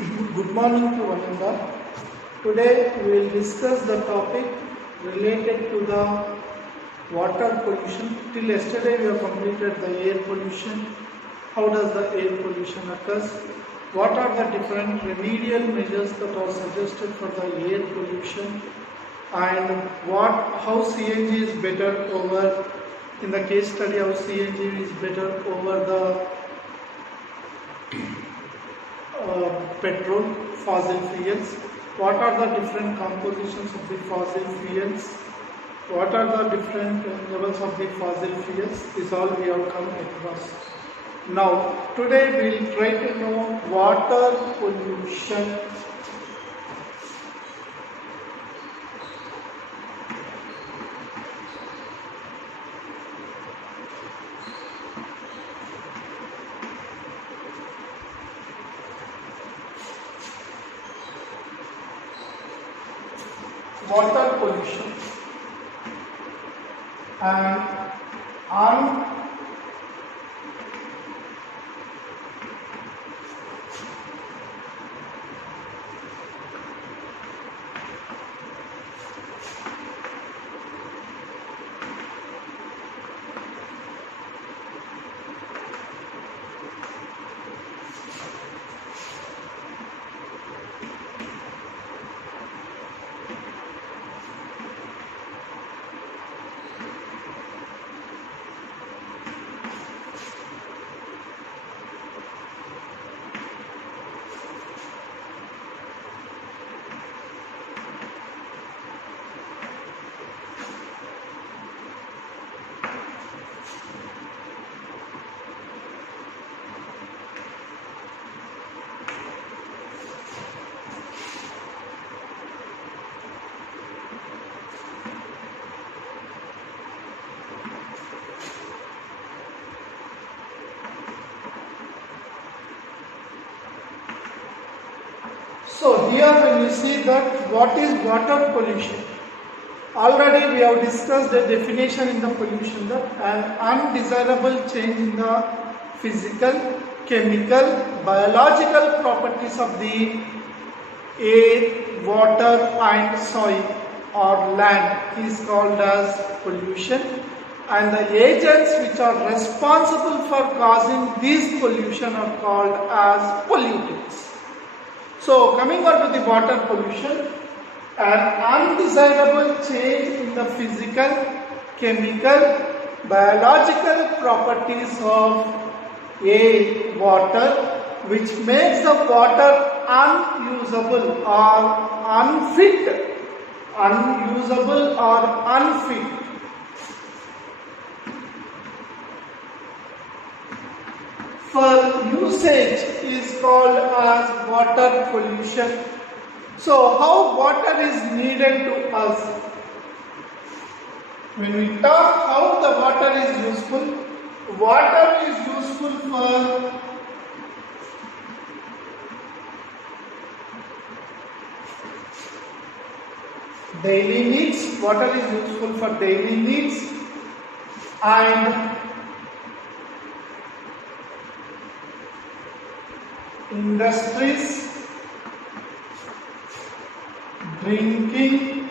Good morning to one and all. Today we will discuss the topic related to the water pollution. Till yesterday we have completed the air pollution. How does the air pollution occurs? What are the different remedial measures that are suggested for the air pollution? And how CNG is better over, in the case study how CNG is better over the petrol, fossil fuels. What are the different compositions of the fossil fuels? What are the different levels of the fossil fuels? This all we have come across. Now, today we will try to know water pollution. Water pollution and so here when you see that what is water pollution, already we have discussed the definition in the pollution, that an undesirable change in the physical, chemical, biological properties of the air, water and soil or land is called as pollution, and the agents which are responsible for causing this pollution are called as pollutants. So, coming on to the water pollution, an undesirable change in the physical, chemical, biological properties of air, water, which makes the water unusable or unfit, for usage is called as water pollution. So, how water is needed to us? When we talk how the water is useful for daily needs. Water is useful for daily needs and industries, drinking,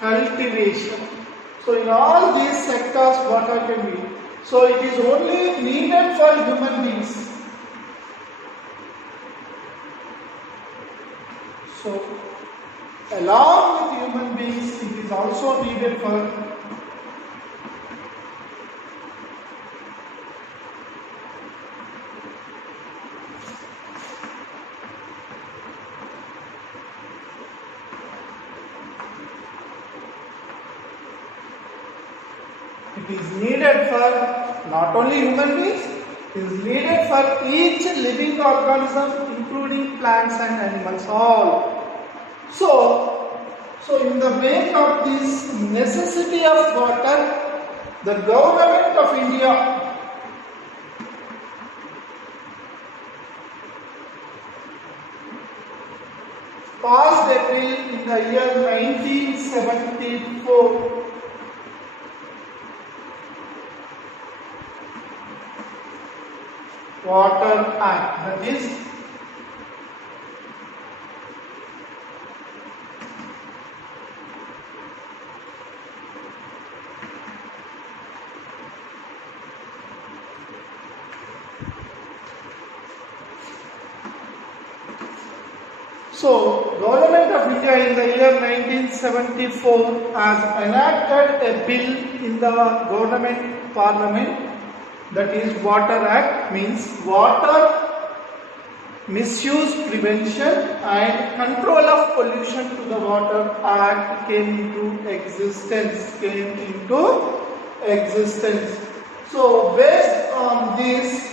cultivation. So in all these sectors water can be. So it is only needed for human beings. So along with human beings it is also needed for not only human beings, it is needed for each living organism including plants and animals all. So in the wake of this necessity of water, the government of India passed a bill in the year 1974 Water Act, that is so, Government of India in the year 1974 has enacted a bill in the government parliament, that is Water Act, means water misuse prevention and control of pollution to the Water Act came into existence. So, based on this,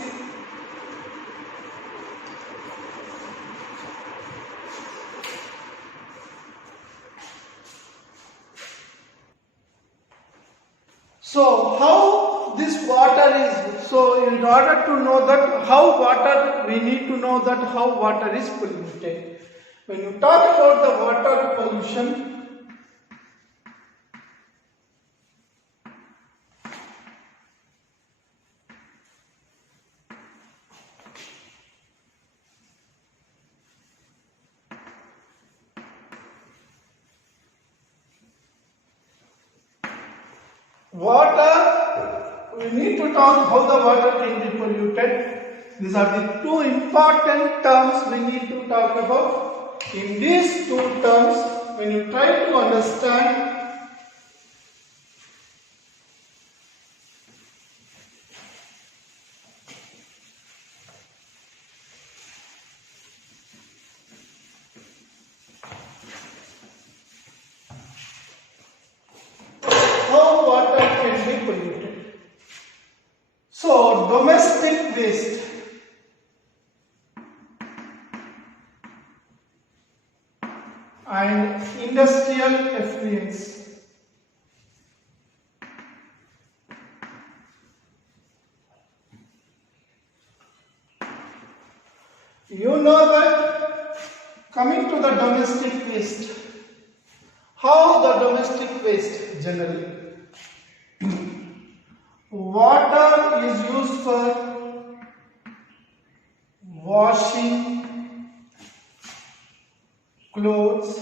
so how this water is, so in order to know that how water, we need to know that how water is polluted. When you talk about the water pollution, water, we need to talk how the water can be polluted. These are the two important terms we need to talk about. In these two terms, when you try to understand how water can be polluted. So, domestic waste. And industrial effluents. You know that coming to the domestic waste, how the domestic waste generally? Water is used for washing clothes,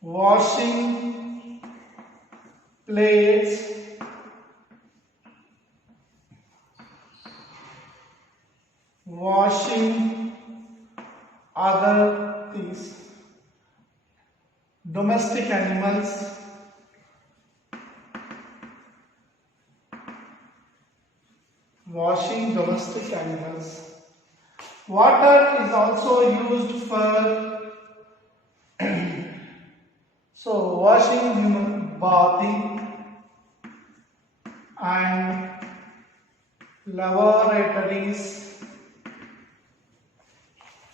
washing plates, washing other things, domestic animals, washing domestic animals. Water is also used for so washing, bathing, and lavatories.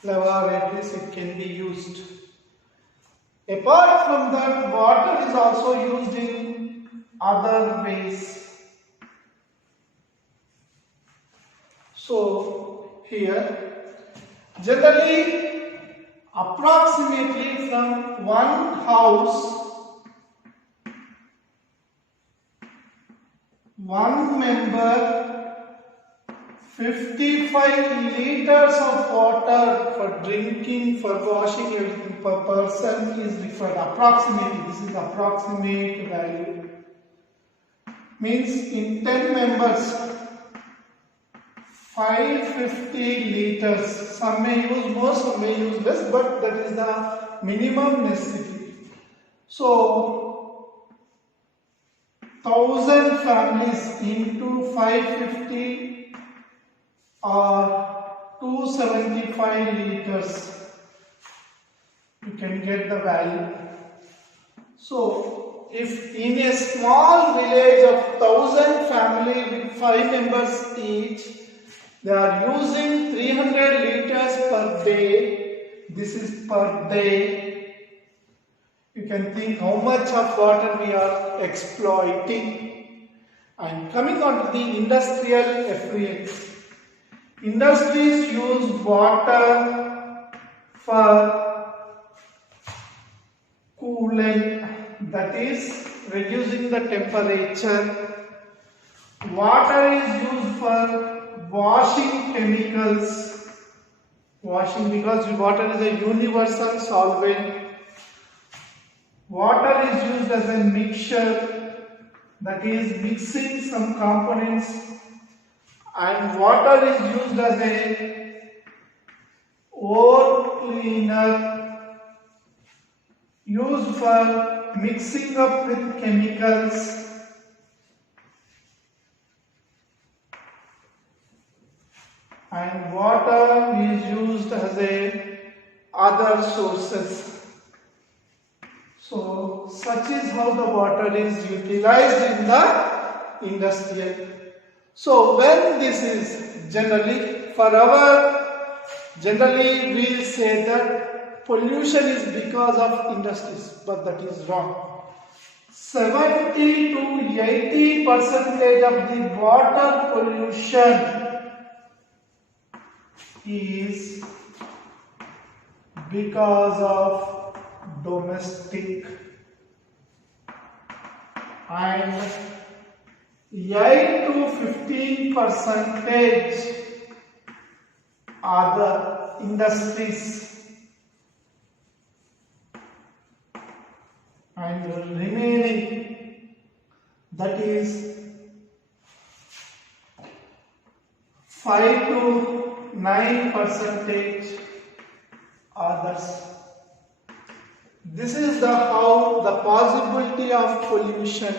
It can be used. Apart from that, water is also used in other ways. So here, generally, approximately from one house, one member, 55 liters of water for drinking, for washing, everything per person is required. Approximately, this is approximate value. Means in 10 members, 550 liters. Some may use more, some may use less, but that is the minimum necessity. So, 1000 families into 550 or 275 liters. You can get the value. So, if in a small village of 1000 family with 5 members each, they are using 300 liters per day. This is per day. You can think how much of water we are exploiting. And coming on to the industrial effluents. Industries use water for cooling, that is reducing the temperature, Water is used for washing chemicals. Washing, because water is a universal solvent. Water is used as a mixture, that is mixing some components, and water is used as a ore cleaner, used for mixing up with chemicals. And water is used as a other sources. So such is how the water is utilized in the industrial. So when this is generally generally we say that pollution is because of industries, but that is wrong. 70 to 80% of the water pollution is because of domestic, and 8 to 15% are the industries, and the remaining, that is 5 to 9% others. This is how the possibility of pollution.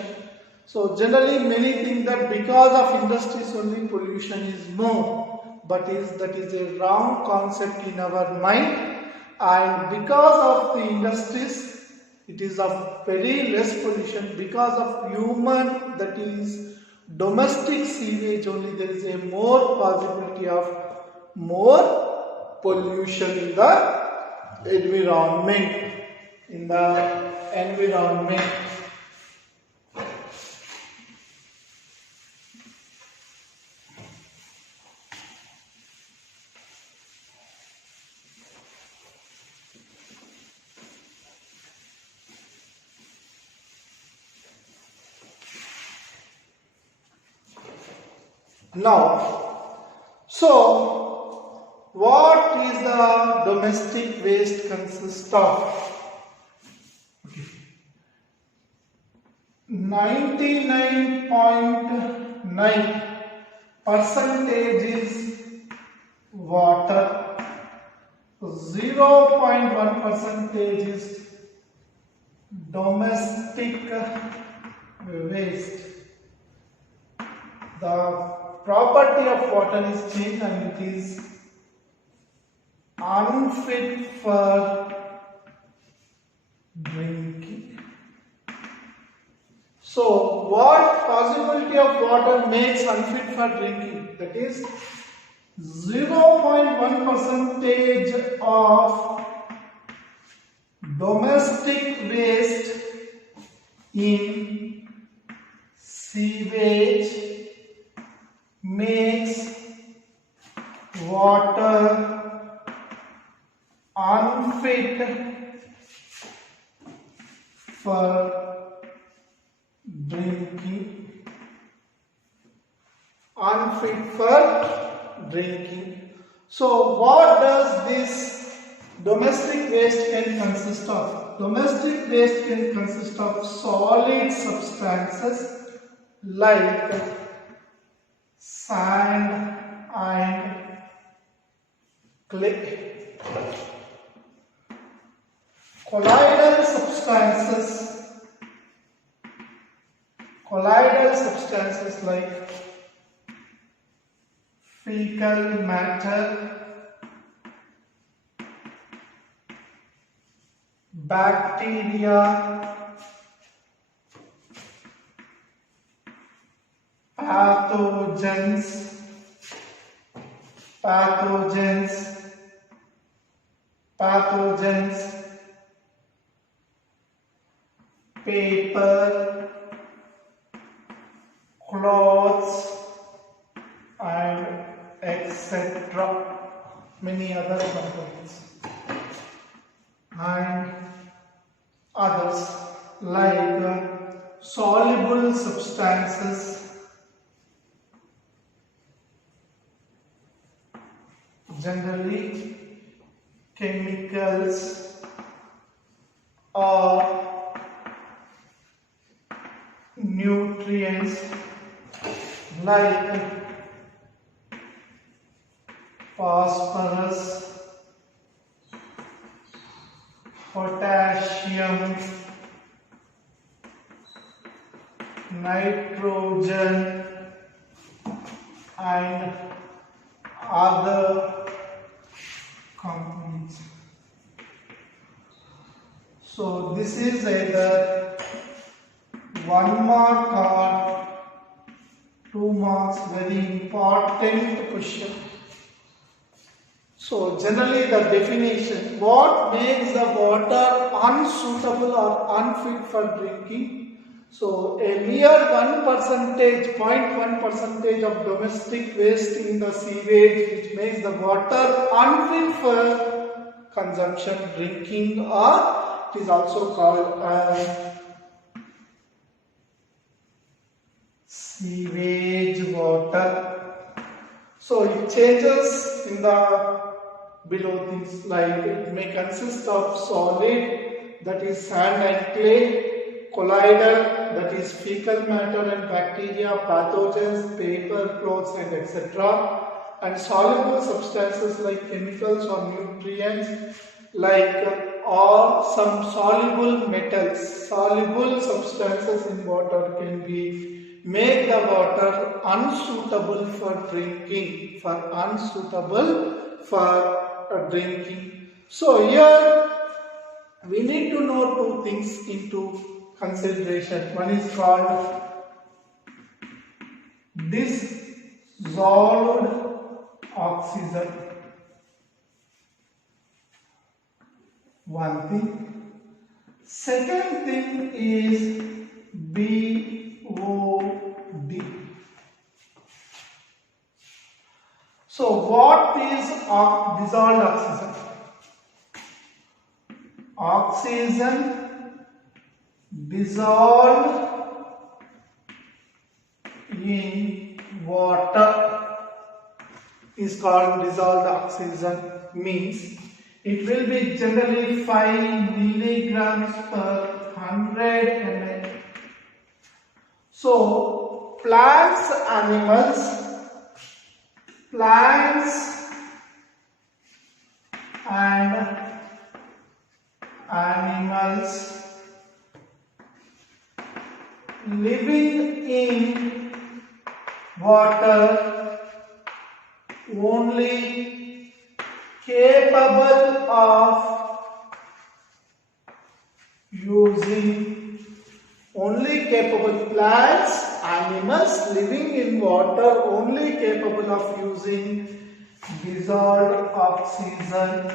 So generally many think that because of industries only pollution is more, but that is a wrong concept in our mind, and because of the industries it is of very less pollution. Because of human, that is domestic sewage only, there is a more possibility of more pollution in the environment. Now, so what is the domestic waste consist of? 99.9% is water, 0.1% is domestic waste. The property of water is changed and it is unfit for drinking. So what possibility of water makes unfit for drinking? That is 0.1% of domestic waste in sewage makes water unfit for drinking. Unfit for drinking. So what does this domestic waste can consist of? Domestic waste can consist of solid substances like sand and clay. Colloidal substances like fecal matter, bacteria, pathogens, paper, clothes, and etc. Many other components and others like soluble substances generally chemicals or nutrients like phosphorus, potassium, nitrogen and other components. So this is either 1 mark or 2 marks, very important question. So generally the definition, what makes the water unsuitable or unfit for drinking? So a mere 0.1 percentage of domestic waste in the sewage which makes the water unfit for consumption, drinking, or it is also called as sewage water. So it changes in the below things like it may consist of solid, that is sand and clay, colloidal, that is fecal matter and bacteria, pathogens, paper, clothes and etc. and soluble substances like chemicals or nutrients like or some soluble metals. Soluble substances in water can be make the water unsuitable for drinking, drinking. So here we need to know two things into consideration. One is called dissolved oxygen. One thing. Second thing is BOD. So what is dissolved oxygen? Oxygen dissolved in water is called dissolved oxygen, means it will be generally 5 milligrams per 100 ml. So plants and animals living in water only capable of using, plants, animals living in water only capable of using dissolved oxygen.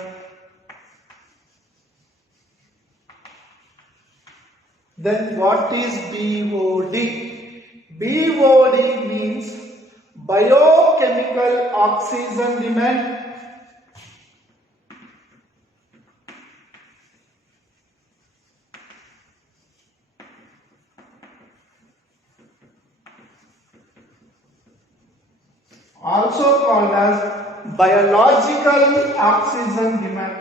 Then what is BOD? BOD means biochemical oxygen demand. Also called as biological oxygen demand.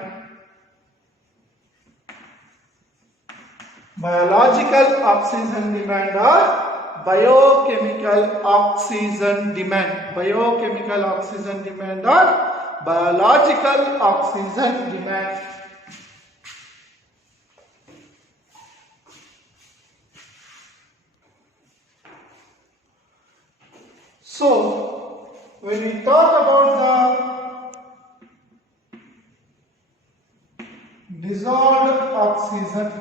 Biological oxygen demand or biochemical oxygen demand. Biochemical oxygen demand or biological oxygen demand. So, when we talk about the dissolved oxygen,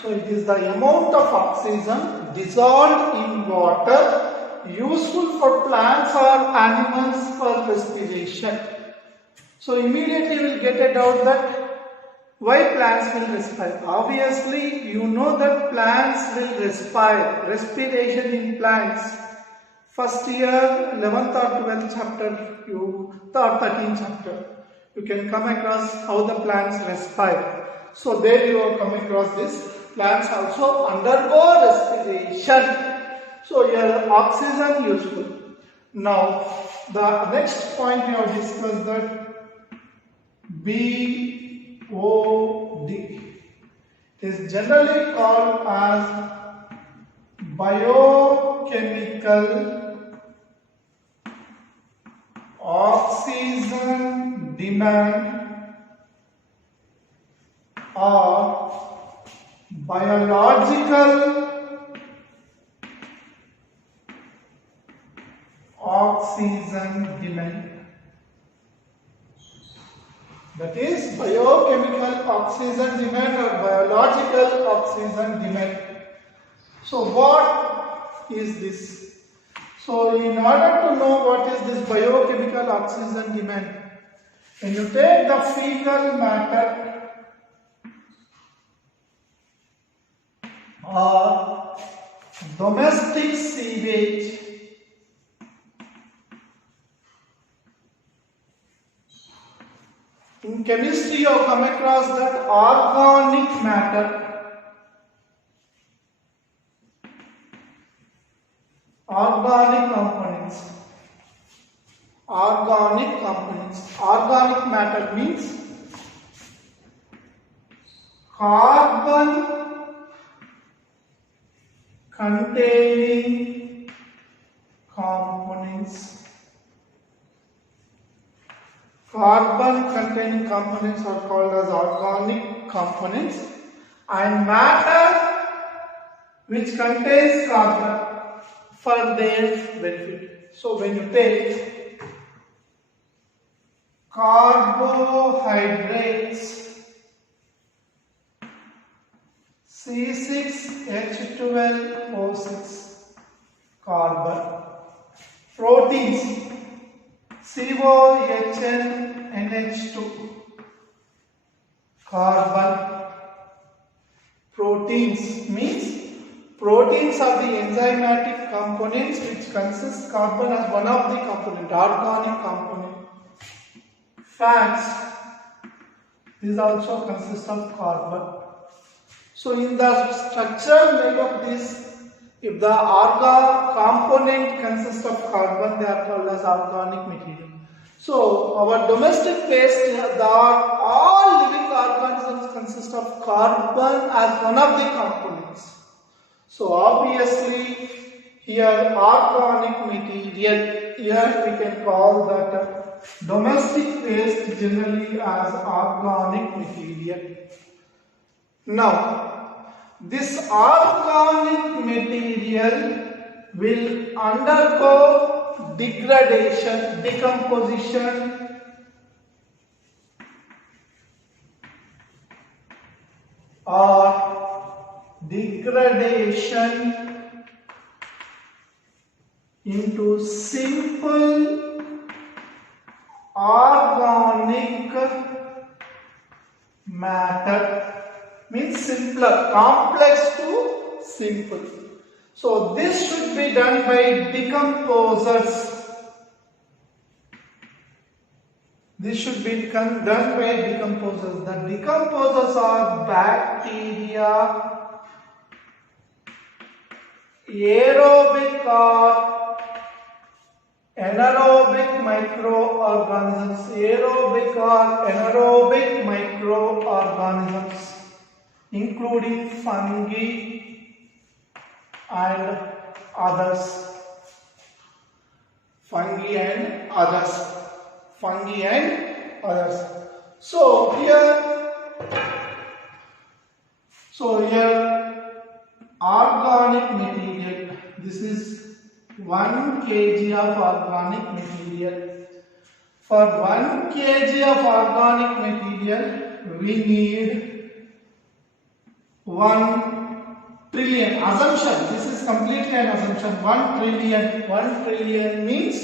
So it is the amount of oxygen dissolved in water useful for plants or animals for respiration. So immediately we will get a doubt that why plants will respire. Obviously you know that plants will respire. Respiration in plants. First year 11th or 12th chapter or 13th chapter you can come across how the plants respire. So there you will come across this. Plants also undergo respiration. So here oxygen useful. Now the next point we have discussed that BOD is generally called as biochemical oxygen demand or biological oxygen demand. That is biochemical oxygen demand or biological oxygen demand. So what is this? So in order to know what is this biochemical oxygen demand, when you take the fecal matter or domestic sewage, in chemistry you have come across that organic matter. Organic components. Organic components. Organic matter means carbon containing components. Carbon containing components are called as organic components, and matter which contains carbon for their benefit. So when you take carbohydrates C6H12O6 carbon, proteins COHNNH2 carbon. Proteins means proteins are the enzymatic components which consist carbon as one of the component, organic component. Fats, these also consist of carbon. So in the structural make of this, if the component consists of carbon, they are called as organic material. So our domestic waste, all living organisms consist of carbon as one of the components. So obviously here organic material, here we can call that domestic waste generally as organic material. Now this organic material will undergo degradation, decomposition or degradation into simple organic matter. Means simpler, complex to simple. So this should be done by decomposers. This should be done by decomposers. The decomposers are bacteria, aerobic or anaerobic microorganisms, aerobic or anaerobic microorganisms, including fungi and others. Fungi and others. Fungi and others. So here organic material. This is 1 kg of organic material. For 1 kg of organic material, we need 1 trillion. Assumption. This is completely an assumption. 1 trillion. 1 trillion means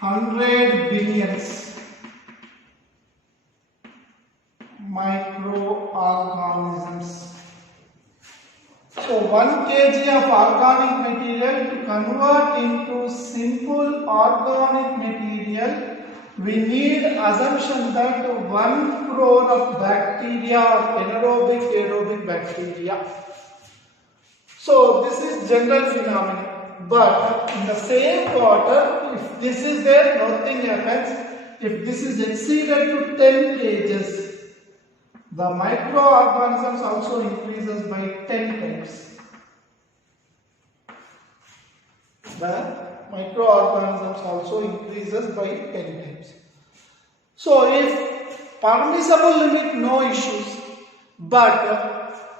100 billions microorganisms. So 1 kg of organic material, to convert into simple organic material, we need assumption that 1 crore of bacteria or anaerobic aerobic bacteria. So this is general phenomenon. But in the same water, if this is there, nothing happens. If this is exceeded to 10 kgs, the microorganisms also increases by 10 times. The microorganisms also increases by 10 times. So if permissible limit, no issues. But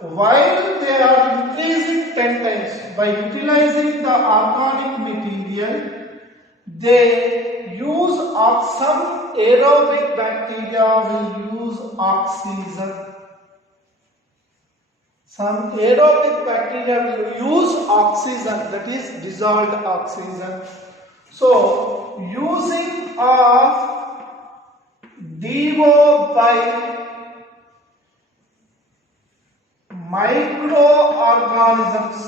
while they are increasing 10 times, by utilizing the organic material, they use some aerobic bacteria will use oxygen. Some aerobic bacteria will use oxygen, that is dissolved oxygen. So using of DO by microorganisms,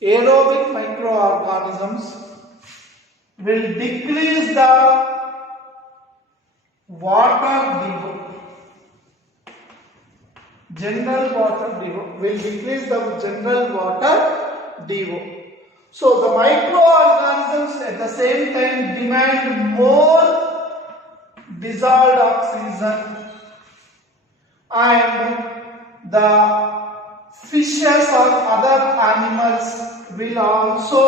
aerobic microorganisms, will decrease the water DO. General water DO will decrease the general water DO. So the microorganisms at the same time demand more dissolved oxygen, and the fishes or other animals will also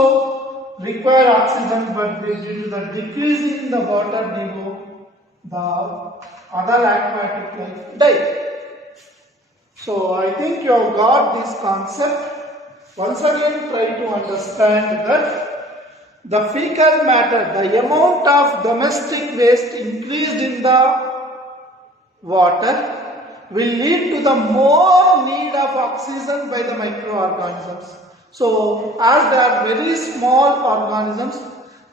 require oxygen, but due to the decrease in the water DO, the other aquatic life die. So I think you have got this concept. Once again, try to understand that the fecal matter, the amount of domestic waste increased in the water, will lead to the more need of oxygen by the microorganisms. So as they are very small organisms,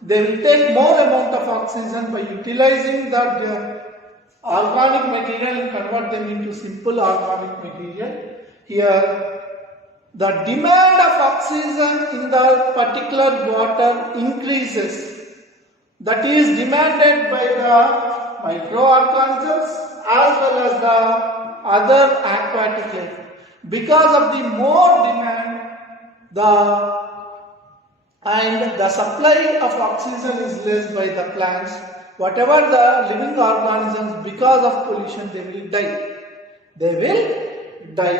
they will take more amount of oxygen. By utilizing that organic material and convert them into simple organic material, here the demand of oxygen in the particular water increases. That is demanded by the microorganisms as well as the other aquatic life. Because of the more demand, the supply of oxygen is less by the plants. Whatever the living organisms, because of pollution, they will die. They will die.